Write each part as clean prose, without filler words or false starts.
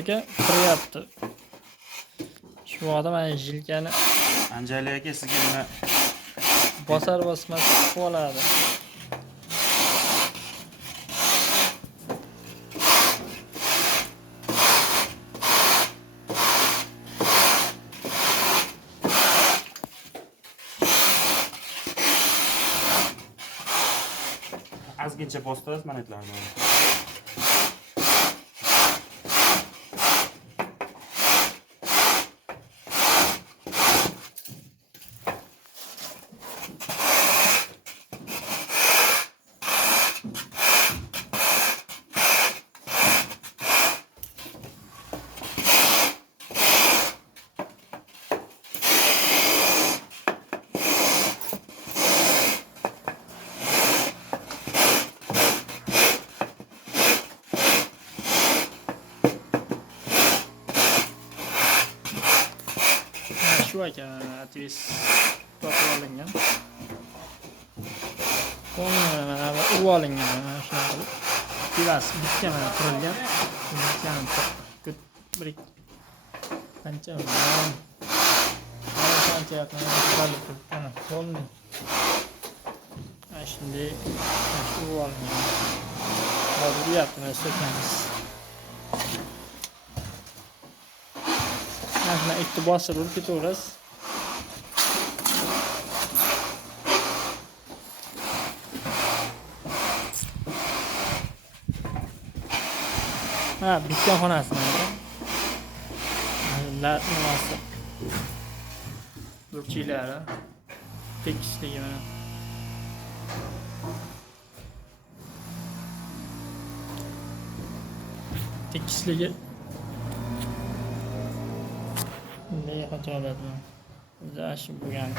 aka qiryapti. Shu vaqtda mana jilkani Anjali aka sizga nima bosar bosmas chiqib oladi. ozgincha bostirasiz mana aytlarni. Shu aka atvis topib olingan. Qo'lni mana urib olingan mana shunaqa qilib. Pivasi bitta mana qurilgan. Bir qancha yaqin mana qo'lni mana shunday urib olingan. Hozir uyapti so'kamiz. Mana ikki bosib urib ketaverasiz. Ha, bitgan xonasi mana. La nimasi? Burchiklari tekisligi mana. Tekisligi bunday xatolatmi? Zashi bo'lgan.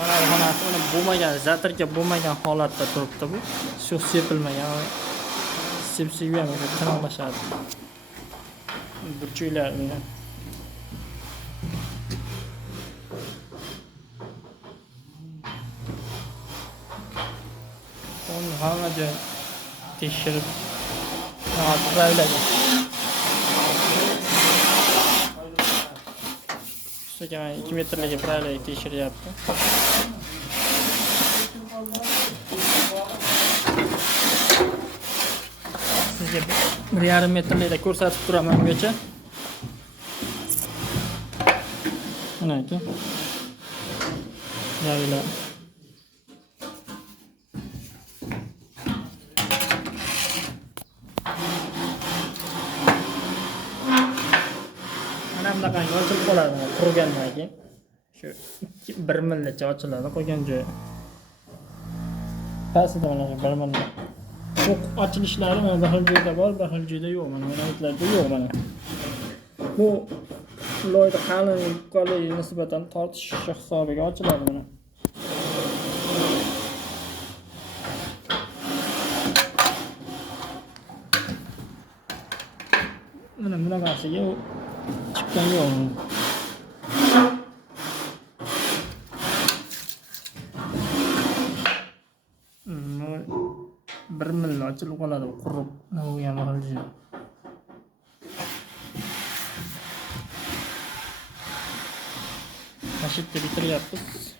Mana xonasi uni bo'lmagan, zatirga bo'lmagan holatda turibdi bu. Shu sepilmagan. Sepsiga ham tinoqlashadi. Burchiklarini onu hamma joy tekshirib turaylardi. Sizga 2 metrlik turaylarni tekshiryapti. Sizga 1,5 metrlikda ko'rsatib turaman bungacha. Mana aka. Yavilar. Mana bunaqangi ochilib qoladi qurigandan keyin. Shu 1 millicha ochiladi qolgan joyi. Pastida mana 1 milli. Bu ochilishlari mana bir xil joyda bor, bir xil joyda yo'q. Mana bunaqalarda yo'q mana. Bu loyda qalinligiga nisbatan tortish hisobiga ochiladi mana. Mana bunaqasiga chiqqan yo'q. Bir milli ochilib qoladi qurib. Nima bo'lgan mahal. Tashib bitiryapmiz.